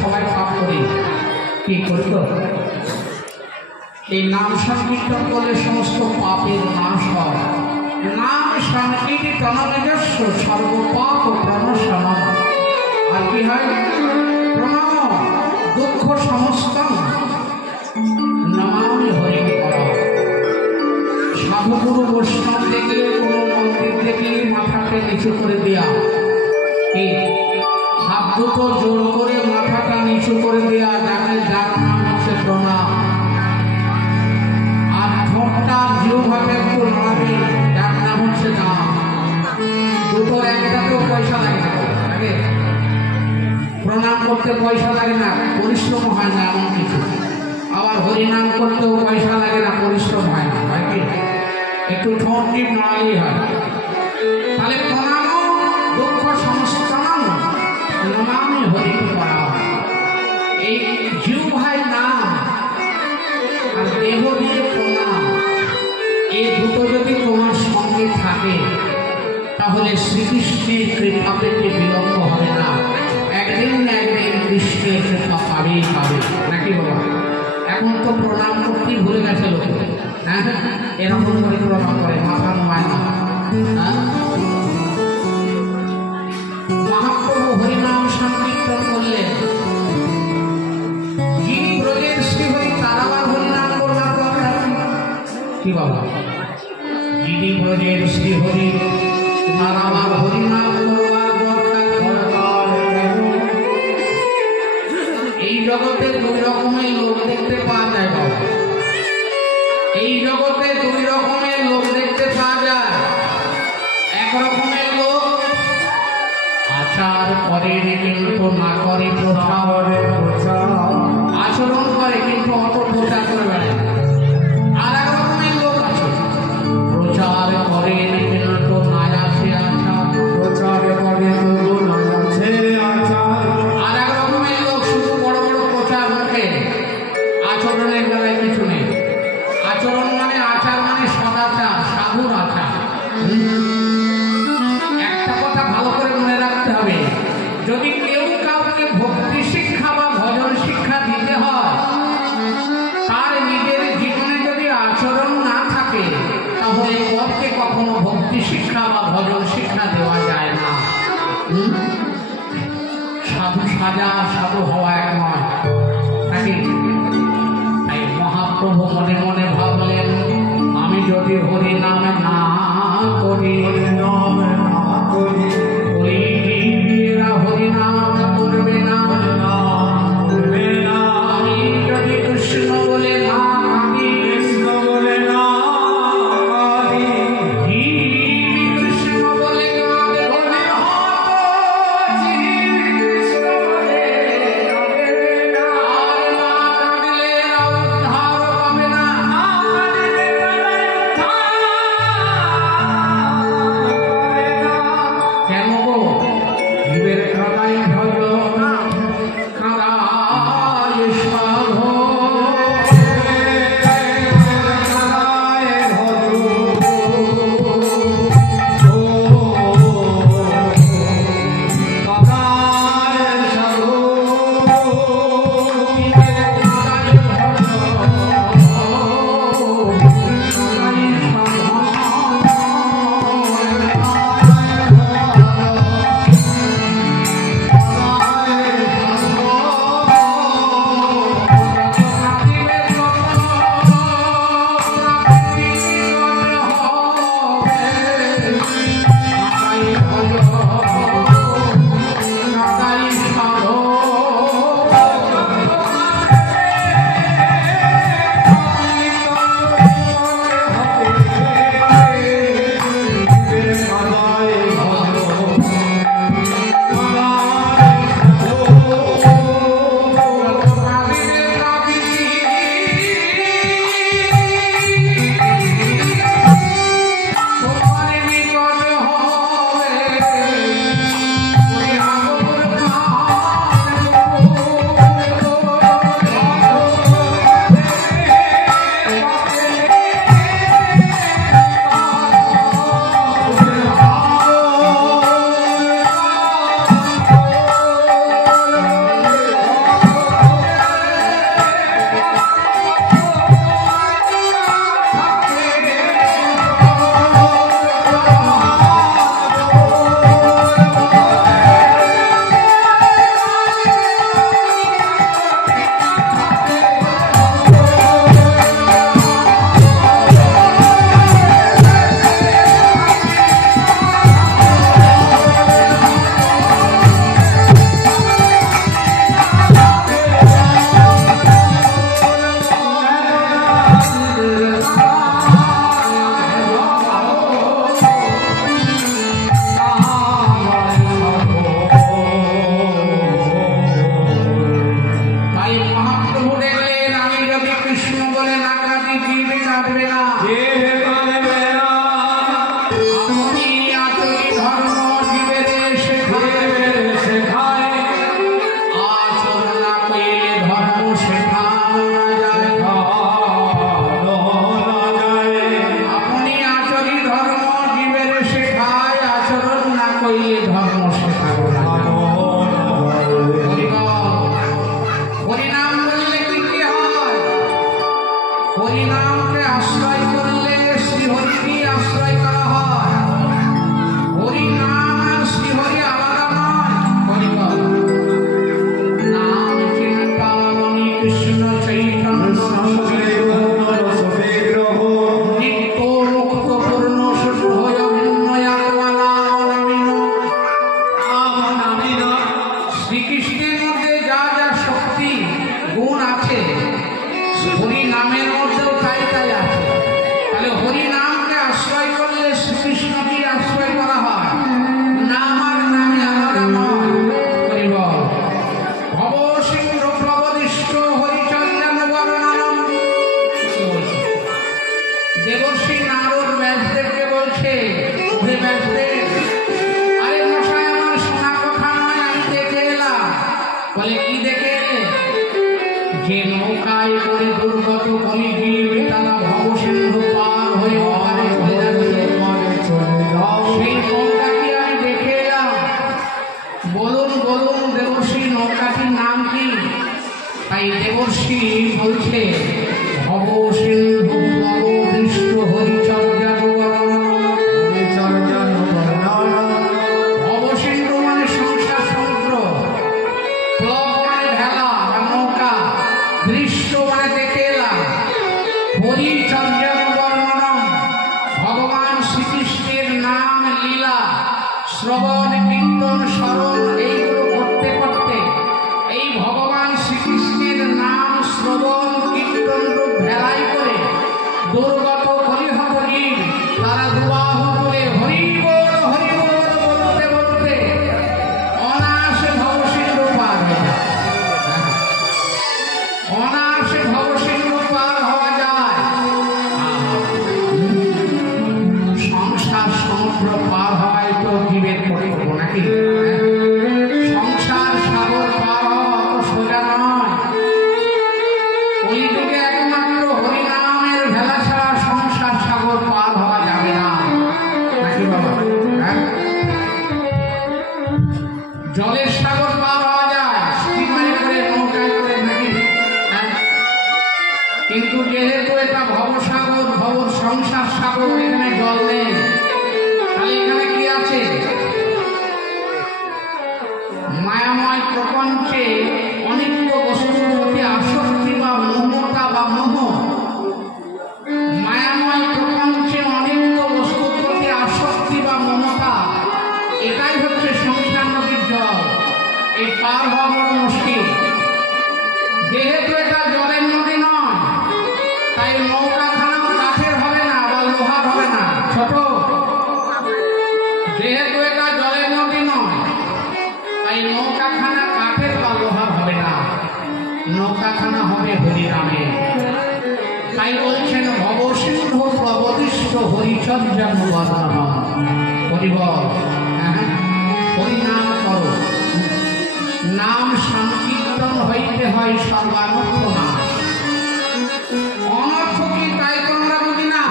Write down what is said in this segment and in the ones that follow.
সবাই পাপ করি, কি করি তো? এই নাম সংকীর্তন করলে সমস্ত পাপের নাশ হয়। নাম সংকীর্তন নিজস্ব সর্বপাপ প্রণশন। আর কি হয়? প্রণাম দুঃখ সমস্ত নমামি হরি করা। সাধুগুরু বৈষ্ণব দেখলে, কোনো মন্দির দেখলে মাথাকে নিচু করে দেয়া, কি হাত দুটো জোর করে মাথাটা নিচু করে দেয়া, যাকে যার নাম হচ্ছে প্রণাম। আর ঠোঁটটা জিহ্বাকে একটু নড়াবে, যার নাম হচ্ছে নাম। দুটো একটাতেও পয়সা লাগে না, লাগে প্রণাম করতে পয়সা লাগে না, পরিশ্রম হয় না এমন কিছু। আবার হরিনাম করতেও পয়সা লাগে না, পরিশ্রম হয় না, হয় কি? একটু ঠোঁট টিপ নড়ালেই হয়। তাহলে প্রণামও দুঃখ সমস্ত নমামি হরি করা হয়। এই জিহ্বায় নাম আর দেহ দিয়ে প্রণাম, এই দুটো যদি তোমার সঙ্গে থাকে, তাহলে শ্রীকৃষ্ণের কৃপা পেতে বিলম্ব হবে না। একদিন না একদিন কৃষ্ণের কৃপা পাবেই পাবে, নাকি বাবা? এখন তো প্রণাম করতেই ভুলে গেছে লোক। হ্যাঁ, এরকম করে প্রণাম করে, মাথা নোয়ায় না। মহাপ্রভু হরিনাম সংকীর্তন করলেন, যিনি ব্রজের শ্রীহরি তার আবার হরিনাম করবার দরকার কি বাবা? যিনি ব্রজের শ্রীহরি তার আবার হরিনাম করবার দরকার। এই জগতে দুই রকমের লোক দেখতে পাওয়া যায় বাবা। এই জগতে দুই রকমের লোক দেখতে পাওয়া যায়। এক রকমের লোক আচার করে কিন্তু না করে প্রচার, আচরণ করে কিন্তু অত প্রচার করে বেড়ায়। আর এক রকমের লোক আছে, প্রচার করে কিন্তু নাই আছে আচার, প্রচার করে তবু নাই আছে আচার। আর এক রকমের লোক শুধু বড় বড় প্রচার মুখে, আচরণের বেলায় কিছু নেই। আচরণ মানে আচার মানে সদাচার, সাধুর আচার। একটা কথা ভালো করে মনে রাখতে হবে, যদি কেউ কাউকে ভক্তি শিক্ষা বা ভজন শিক্ষা দিতে হয়, তার নিজের জীবনে যদি আচরণ না থাকে, তাহলে পথকে কখনো ভক্তি শিক্ষা বা ভজন শিক্ষা দেওয়া যায় না। সাধু সাজা, সাধু হওয়া এক নয়, নাকি? তাই মহাপ্রভু মনে মনে ভাবলেন, আমি যদি হরি নাম না করি, হরি নাম করবে না, আমি যদি কৃষ্ণ বলে না কাঁদি, কৃষ্ণ বলে না কাঁদি, কৃষ্ণ বলে কাঁদে, বলে কৃষ্ণ বলে কাঁদে না, আর না কাঁদলে উদ্ধার পাবে না। কাটি জীবে কাটবে না আপনি আচরি ধর্ম জীবের শেখায় আচরণ না কইলে ধর্ম শেখানো না যায় আপনি আচরি ধর্ম জীবের শেখায় আচরণ না কইলে ধর্ম শেখানো না যায় হরিনাম বললে কি কি হয় হরিনামকে আশ্রয় করলে শ্রীহরিকে আশ্রয় করা হয় হরিনাম আর শ্রীহরি আলাদা নয় হরিবল নাম চিন্তামণি কৃষ্ণ চৈতন্য নিত্য মুক্ত পূর্ণ শুদ্ধ অভিন্নয় আত্মা নামিন শ্রীকৃষ্ণের মধ্যে যা যা শক্তি গুণ আছে হরি নামের মধ্যেও তাই তাই আছে তাহলে হরি নামকে আশ্রয় করলে শ্রীকৃষ্ণকে আশ্রয় করা হয় নাম আর নামে আলাদা নয় হরিবল ভব সিংহ প্রবদিষ্ট হরিচন্দন বর্ণনম দেবশ্রী নারদ ব্যাসদেবকে বলছে হে ব্যাসদেব আরে মশাই আমার শোনা কথা নয় আমি দেখে এলাম বলে কি দেখে এলে যে নৌকায় করে দুর্গত কলিজীব তারা ভবসিন্ধু পার হয়ে পারে চলে যাচ্ছে সেই নৌকাটি আমি দেখে এলাম বলুন বলুন দেবশ্রী নৌকাটির নাম কি তাই দেবশ্রী বলছে ভবসিন্ধু অবদৃষ্ট হরিচর্যা ভবসিন্ধু মানে সংসার সমুদ্র প্লব মানে ভেলা বা নৌকা দৃশ্য মানে দেখে এলাম হরিচর্যা বর্ণনম ভগবান শ্রীকৃষ্ণের নাম লীলা শ্রবণ কীর্তন স্মরণ এইগুলো করতে করতে এই ভগবান শ্রীকৃষ্ণের নাম শ্রবণ কীর্তন রূপ ভেলাই করে দুর্গত হরিহরীর তারা দুবাহু বলে হরি বল বলতে বলতে অনায়াসে ভবসিন্ধু পার হয়ে যায় অনায়াসে ভবসিন্ধু পার হওয়া যায় সংসার সমুদ্র পার হওয়াই তো জীবের কর্তব্য নাকি সংসার সাগর পার হওয়া অত সোজা নয় কলিযুগে একমাত্র হরিনামের ভেলা ছাড়া সংসার সাগর পার হওয়া যাবে না নাকি বাবা জলের সাগর পার হওয়া যায় স্টিমারে করে নৌকায় করে নাকি কিন্তু যেহেতু এটা ভবসাগর ভব সংসার সাগর এখানে জল নেই তাহলে এখানে কি আছে মায়াময় প্রপঞ্চে অনিত্য বস্তুর প্রতি আসক্তি বা মমতা বা মোহ মায়াময় প্রপঞ্চে অনিত্য বস্তুর প্রতি আসক্তি বা মমতা এটাই হচ্ছে সংসার নদীর জল এই পার হওয়া বড় মুশকিল যেহেতু এটা জলের নদী নয় তাই নৌকাখানাও কাঠের হবে না বা লোহার হবে না ছোট যেহেতু এটা জলের নদী নয় তাই নৌকাখানা কাঠের বা লোহার হবে না নৌকাখানা হবে হরিনামে তাই বলছেন ভবসিন্ধু প্রবদিষ্ট হরিচর্যা হরিবল হরিনাম করো নাম সংকীর্তন হইতে হয় সর্বানর্থ নাশ অনর্থ কি তাই তো আমরা বুঝি না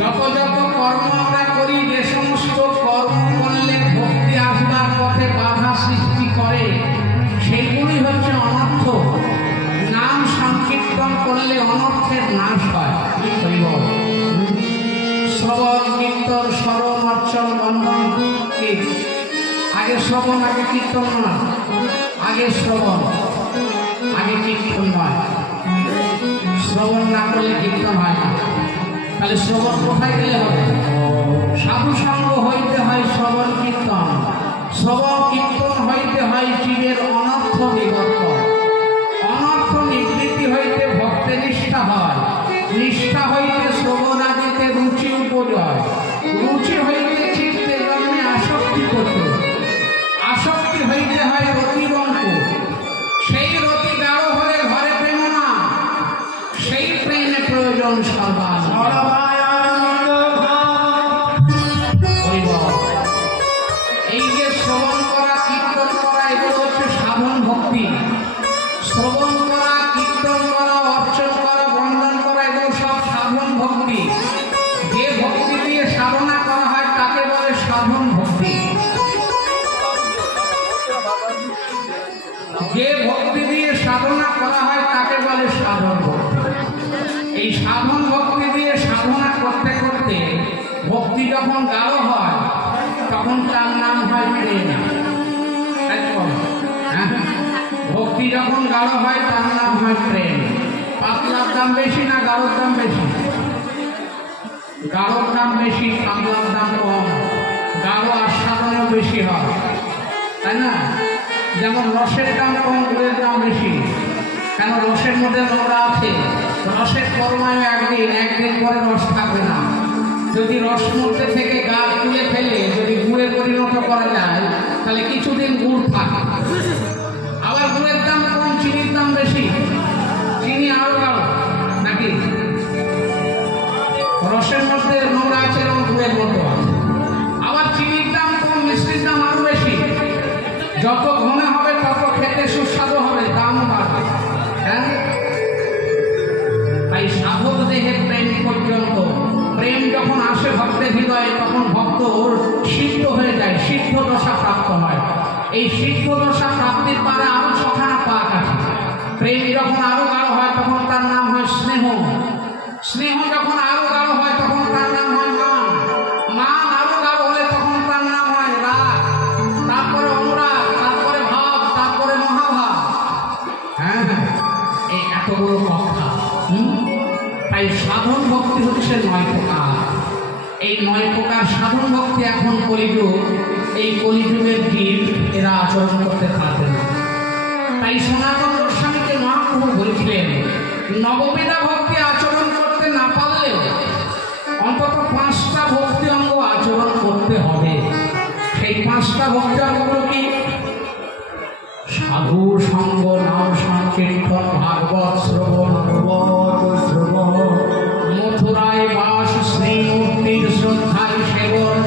যত যত কর্ম আমরা করি যে সমস্ত কর্ম করলে ভক্তি আসবার পথে বাধা সৃষ্টি করে সেইগুলি হচ্ছে অনর্থ নাম সংকীর্তন করলে অনর্থের নাশ হয় শ্রবণ কীর্তন স্মরণ অর্চন বন্ধন কি আগে শ্রবণ আগে কীর্তন নয় আগে শ্রবণ আগে কীর্তন নয় শ্রবণ না করলে কীর্তন হয় না তাহলে শ্রবণ কোথায় গেলে হবে সাধু সঙ্গ হইতে হয় শ্রবণ কীর্তন হইতে হয় জীবের অনর্থ নিবর্তন অনর্থ নিবৃত্তি হইতে ভক্তের নিষ্ঠা হয় নিষ্ঠা হইতে শ্রবণাদিতে রুচি উপজয় রুচি হইতে চিত্তে জন্মে আসক্তি করতে আসক্তি হইতে হয় রতির অঙ্ক সেই রতি গাঢ় হলে ঘরে প্রেম না সেই প্রেমে প্রয়োজন এই যে শ্রবণ করা, কীর্তন করা, এগুলো হচ্ছে সাধন ভক্তি। শ্রবণ করা, কীর্তন করা, অর্চন করা, বন্দন করা, এগুলো সব সাধন ভক্তি। যে ভক্তি দিয়ে সাধনা করা হয় তাকে বলে সাধন ভক্তি। যে ভক্তি দিয়ে সাধনা করা হয় তাকে বলে সাধন ভক্তি। এই সাধন ভক্তি দিয়ে সাধনা করতে করতে ভক্তি যখন গাঢ় হয় তখন তার নাম হয় প্রেম। ভক্তি যখন গাঢ় হয় তার নাম হয় প্রেম। পাতলার দাম বেশি না গাঢ়র দাম বেশি? গাঢ়র দাম বেশি, পাতলার দাম কম। গাঢ় আস্বাদনেও বেশি হয়, তাই না? যেমন রসের দাম কম, গুড়ের দাম বেশি। কেন? রসের মধ্যে নোংরা আছে। রসের পরমায়ু একদিন পরে রস থাকবে না। যদি রস মধ্যে থেকে গা তুলে ফেলে যদি গুড়ে পরিণত করা যায় তাহলে কিছুদিন গুড় থাকে। আবার গুড়ের দাম কম, চিনির দাম বেশি। চিনি আরো গাঢ় নাকি? রসের মধ্যে নোংরা আছে এবং গুড়ের মধ্যে আছে। আবার চিনির দাম কম, মিষ্টির দাম আরো বেশি। যত ঘন হবে তত খেতে সুস্বাদু হবে, দামও বাড়বে। হ্যাঁ, তাই সাধক দেহে প্রেম পর্যন্ত, প্রেম যখন আসে ভক্তের হৃদয়ে তখন ভক্ত সিদ্ধ হয়ে যায়, সিদ্ধ দশা প্রাপ্ত হয়। এই সিদ্ধ দশা প্রাপ্তির পরে আরো ছখানা পাক আছে। প্রেম যখন আরো গাঢ় হয় তখন তার নাম হয় স্নেহ। স্নেহ যখন আরো গাঢ় হয় তখন তার নাম হয় মান। মান আরো গাঢ় হলে তখন তার নাম হয় রাগ। তারপরে অনুরাগ, তারপরে ভাব, তারপরে মহাভাব। হ্যাঁ, এই এতগুলো কথা। তাই সাধন ভক্তি হচ্ছে 9 প্রকার। এই 9 প্রকার সাধন ভক্তি এখন কলিযুগ, এই কলিযুগের জীব এরা আচরণ করতে পারবে না। তাই সনাতন গোস্বামীকে মহাপ্রভু বলেছিলেন, নববিধা ভক্তি আচরণ করতে না পারলেও অন্তত 5টা ভক্তি অঙ্গ আচরণ করতে হবে। সেই 5টা ভক্তি অঙ্গগুলো কি? সাধু সঙ্গ, নাম সংকীর্তন, ভাগবত শ্রবণ, মথুরায় বাস, শ্রীমূর্তির শ্রদ্ধায় সেবন,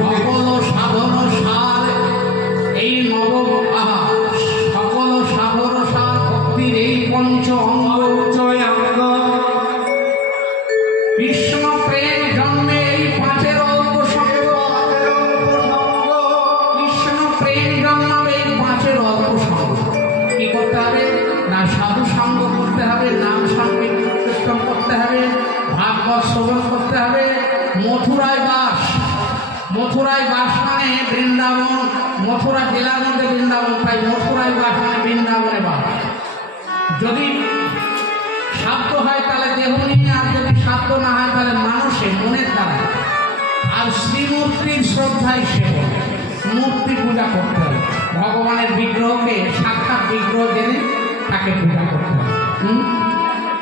সকল সাধন সার। এই সকল সাধন সার ভক্তির এই পঞ্চ অঙ্গ। কৃষ্ণ প্রেম জন্মে এই 5-এর অল্প সঙ্গ। কৃষ্ণ প্রেম জন্মাবে এই 5-এর অল্প সঙ্গ। কি করতে হবে না? সাধু সঙ্গ করতে হবে, নাম সংকীর্তন করতে হবে, ভাগবত শ্রবণ করতে হবে। মথুরায় বাস, মথুরায় বাস মানে বৃন্দাবন। মথুরা জেলার মধ্যে বৃন্দাবন, তাই মথুরায় বাস মানে বৃন্দাবনে বাস। যদি সাধ্য হয় তাহলে দেহ নিয়ে, আর যদি সাধ্য না হয় তাহলে মানুষে মনের দ্বারা। আর শ্রীমূর্তির শ্রদ্ধায় সেবন, মূর্তি পূজা করতে হবে। ভগবানের বিগ্রহকে সাক্ষাৎ বিগ্রহ জেনে তাকে পূজা করতে হবে।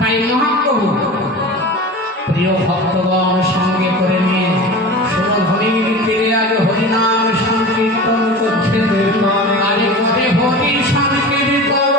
তাই মহাপ্রভু প্রিয় ভক্তগণ সঙ্গে করে নিয়ে সুরধনীর তীরে আগে হরিনাম সংকীর্তন করছে। আরে করে হরি সংকীর্তন,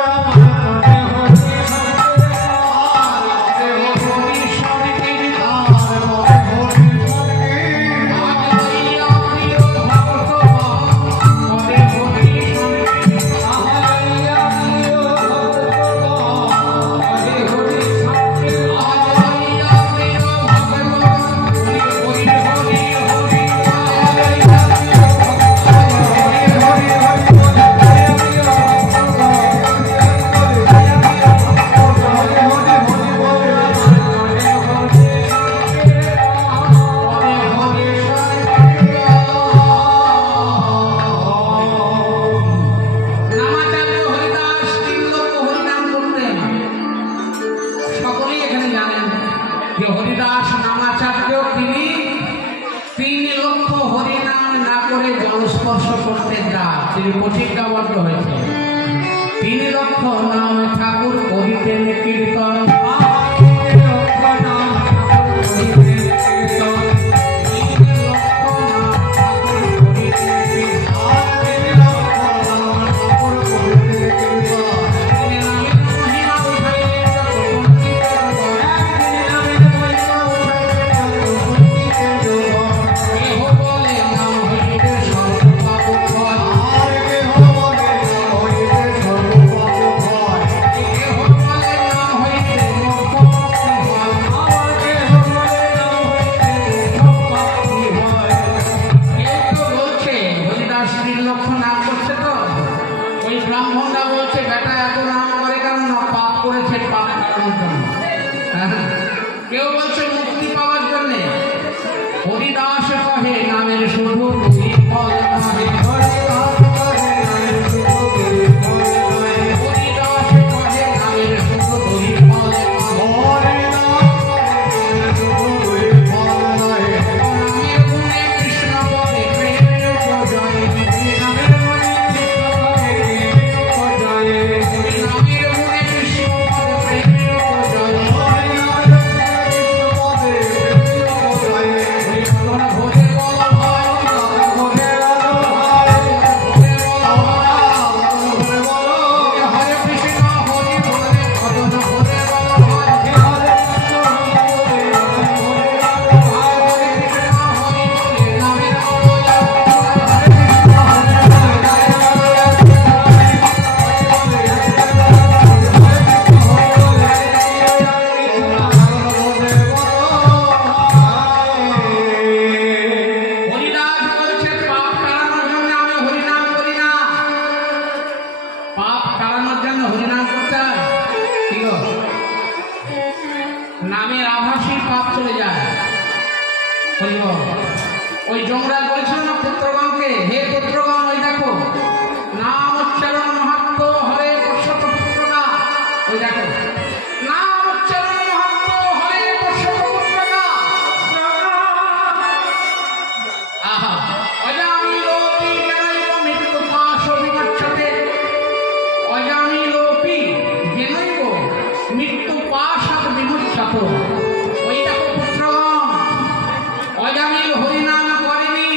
প্রতিজ্ঞাবদ্ধ হয়েছে। 3 লক্ষ নাম ঠাকুর করিতেন কীর্তন। কেউ বলছে মুক্তি পাওয়ার জন্য। হরিদাস কহে নামের শুধু ফল নহে, হরিদাস কহে নামের শুধু ফল নহে, হরিদাস কহে নামের শুধু ফল নহে, নামের গুণে কৃষ্ণ পদে প্রেমের জয়, নামের গুণে কৃষ্ণ পদে প্রেমের জয়, নামের গুণে কৃষ্ণ পদে প্রেমের জয়, নামের আভাসই পাপ চলে যায়। ওই যমরাজ বলছিল না পুত্রগণকে, হে পুত্রগণ ওই দেখো নাম উচ্চারণ মহাত্ম হরে পশ্যত পুত্রগা, ওই দেখো নাম উচ্চারণ মহাত্ম হরে পশ্যত পুত্রগা। আহা অজামি লোপি জ্ঞানৈব মৃত্যু পাশ বিমুচ্যতে, অজামি লোপি জ্ঞানৈব মৃত্যু পাশ বিমুচ্যত। ওই দেখো পুত্রগণ, অজামিল হরিনাম করেনি,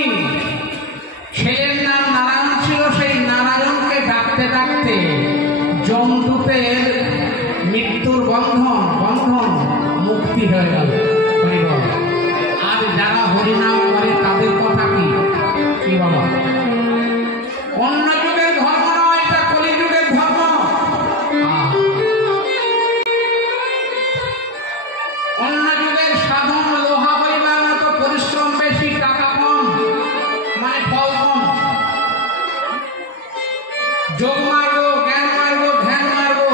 ছেলের নাম নারায়ণ ছিল, সেই নারায়ণকে ডাকতে ডাকতে যমদূতের মৃত্যুর বন্ধন মুক্তি হয়ে গেল। আর যারা হরিনাম করে তাদের কথা কি বলা? অন্য যুগের ধর্ম নয়, এটা কলিযুগের ধর্ম। অন্য যুগের সাধন লোহা হইবার মতো পরিশ্রম বেশি, টাকা কম, মানে ফল কম। যোগ মারবো, জ্ঞান মারবো, ধ্যান মারবো,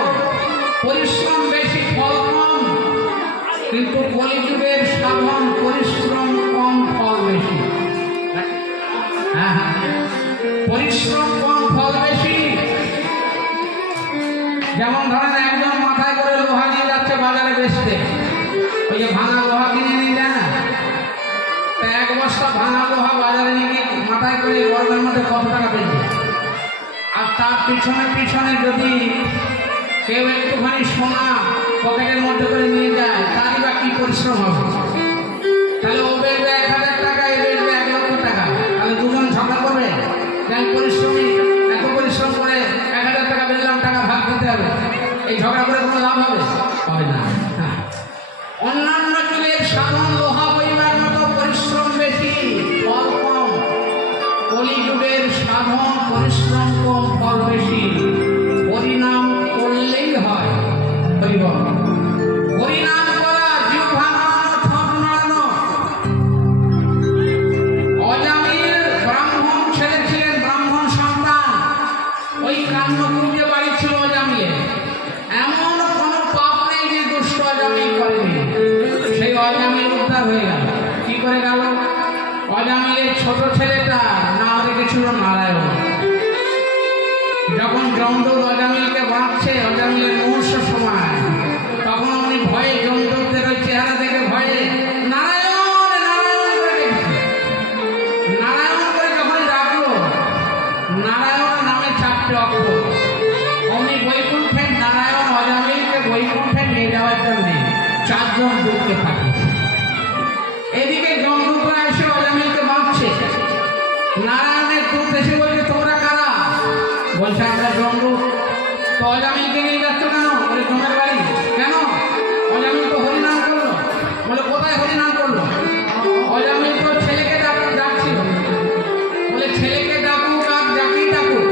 পরিশ্রম বেশি, ফল কম। কিন্তু কলিযুগের সাধন পরিশ্রম কম, ফল বেশি। পরিশ্রম কম, ফল বেশি। যেমন ধরেন একজন মাথায় করে লোহা নিয়ে যাচ্ছে বাজারে বেচতে, ওই যে ভাঙা লোহা কিনে নিয়ে যায় না, তা এক বস্তা ভাঙা লোহা বাজারে নিয়ে মাথায় করে গরমের মধ্যে কত টাকা বেচবে? আর তার পিছনে যদি কেউ একটুখানি সোনা পকেটের মধ্যে করে নিয়ে যায়, তারই বা কি পরিশ্রম হবে? তাহলে ও বেচবে 1000 টাকা, এ বেচবে 1 লক্ষ টাকা, তাহলে দুজন ঝগড়া করবে। যাই পরিশ্রমী এত পরিশ্রম করে 1000 টাকা বেচলাম, টাকা ভাগ দিতে হবে, এই ঝগড়া করে কোনো লাভ হবে? হবে না। অন্যান্য যুগের সাধন লোহা বইবার মতো পরিশ্রম বেশি, ফল কম। কলিযুগের সাধন পরিশ্রম কম, ফল বেশি। হরিনাম করলেই হয়। হরিনাম করা, জিহ্বা নাড়ানো, ঠোঁট নাড়ানো। অজামিল ব্রাহ্মণ ছেলে ছিলেন, ব্রাহ্মণ সন্তান। ওই কান্নকুঞ্জে বাড়ি ছিল অজামিলের। এমন কোনো পাপ নেই যে দুষ্ট অজামিল করেনি। সেই অজামিল উদ্ধার হয়ে গেল। কি করে গেল? অজামিলের ছোট ছেলেটা নাম রেখেছিল নারায়ণ। যখন যমদূত অজামিলকে বাঁধছে, অজামিলের মুহূর্ত সময়, তখন উনি ভয়ে, যমদূতদের ওই চেহারা দেখে ভয়ে নারায়ণ নারায়ণ করে দেখছে। নারায়ণ করে যখন ডাকলো, নারায়ণ নামে 4টে অক্ষর। উনি বৈকুণ্ঠে, নারায়ণ অজামিলকে বৈকুণ্ঠে নিয়ে যাওয়ার জন্য 4 জন দূতকে পাঠিয়েছে। এদিকে যমদূতরা এসে অজামিলকে বাঁধছে। নারায়ণের দূত এসে বলছে, তোমরা কারা? বলছে, আমরা যমদূত। তো অজামিলকে নিয়ে যাচ্ছ কেন? বলে, তোমার বাড়ি। কেন? অজামিল তো হরিনাম করলো। বলে, কোথায় হরিনাম করলো? অজামিল তো ছেলেকে ডাকছিল। বলে, ছেলেকে ডাকুক আর যাকেই ডাকুক,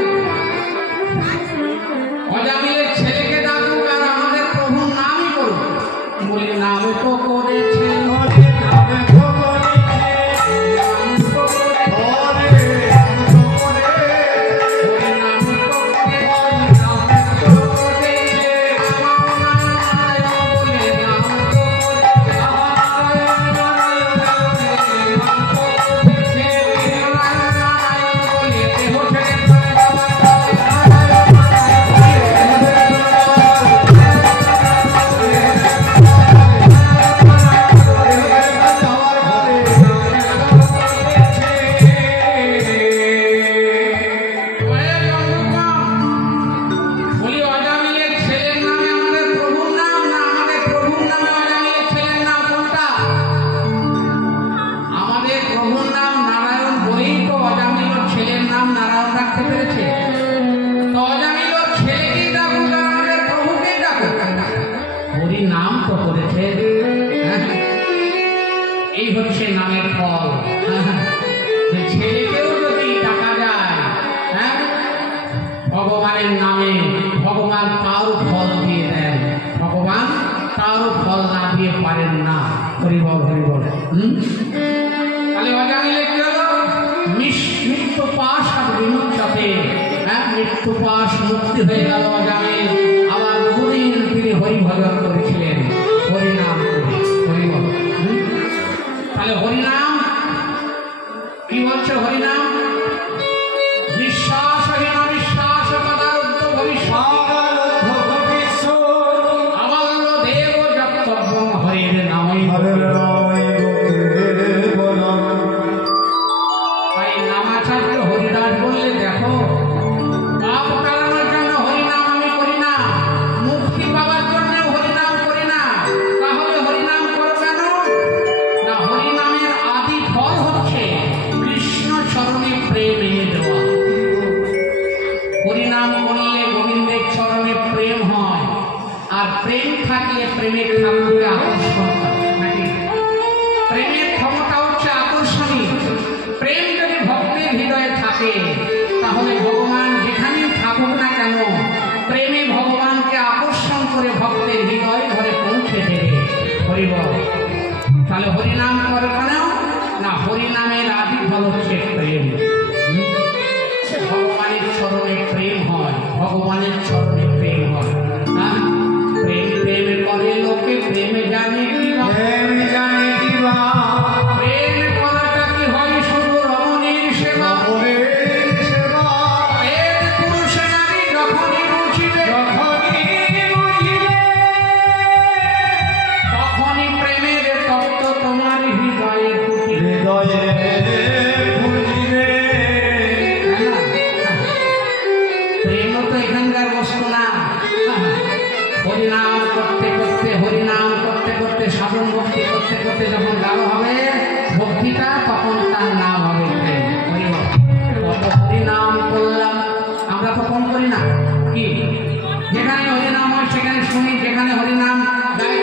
অজামিলের ছেলেকে ডাকুক আর আমাদের প্রভুর নামই করুক। বলে, নামে তো করেছে, হরি নাম তো করেছে, এই হচ্ছে নামের ফল। যে ছেলেকেও যদি ডাকা যায় ভগবানের নামে, ভগবান তারও ফল দিয়ে দেন, ভগবান তারও ফল না দিয়ে পারেন না। হরি বল, হরি বল। তাহলে অজামিলে কি হলো? মৃত্যু পাশ আর বিমুচ্ছতে, মৃত্যু পাশ মুক্তি হয়ে গেল অজামিল। আবার বহুদিন তিনি হরি ভজন করেছিলেন, হরিনাম করে। হরি বল। তাহলে হরিনাম কি বলছে? হরিনাম বিশ্বাসহীন বিশ্বাস পদার্থ ভবিষ্যৎ আবল্য দেব যত্তব্যং হরির নামই। তাই নামাচার্য হরিদাস বললে, দেখো পাপ কাটানোর জন্য হরিনাম আমি করি না, মুক্তি পাওয়ার জন্য হরিনাম করি না। তাহলে হরিনাম করো কেন? না, হরিনামের আদি ফল হচ্ছে কৃষ্ণ চরণে প্রেম এনে দেওয়া। হরিনাম করলে গোবিন্দের চরণে প্রেম হয়, আর প্রেম থাকলে প্রেমের ঠাকুরকে আকর্ষণ করে নাকি? প্রেমের ক্ষমতা হচ্ছে আকর্ষণী। প্রেম যদি ভক্তের হৃদয়ে থাকে তাহলে ভগবান যেখানেই থাকুক না কেন প্রেমে ভগবানকে আকর্ষণ করে ভক্তের হৃদয় ঘরে পৌঁছে দেবে। হরি বল। তাহলে হরিনাম করে কেন? না, হরিনামের আদি ফল হচ্ছে প্রেম। ভগবানের চরণে প্রেম হয়, ভগবানের চরণে প্রেম হয়। প্রেম প্রেম করে লোকে প্রেম জানে কি বা, প্রেম জানে কি বা, প্রেম করাটা কি হয় শুধু রমণীর সেবা। প্রেম পুরুষে নারী যখনই বুঝিবে, তখনই প্রেমের তত্ত্ব তোমার হৃদয়ে ফুটিবে। প্রেম তো এখানকার বস্তু না। হরিনাম করতে করতে, হরিনাম করতে করতে, সাধন ভক্তি করতে করতে যখন গাঢ় হবে ভক্তিটা, তখন তার নাম হবে প্রেম। কত হরিনাম করলাম আমরা, তো কম করি না কি? যেখানে হরিনাম হয় সেখানে শুনি, যেখানে হরিনাম গায়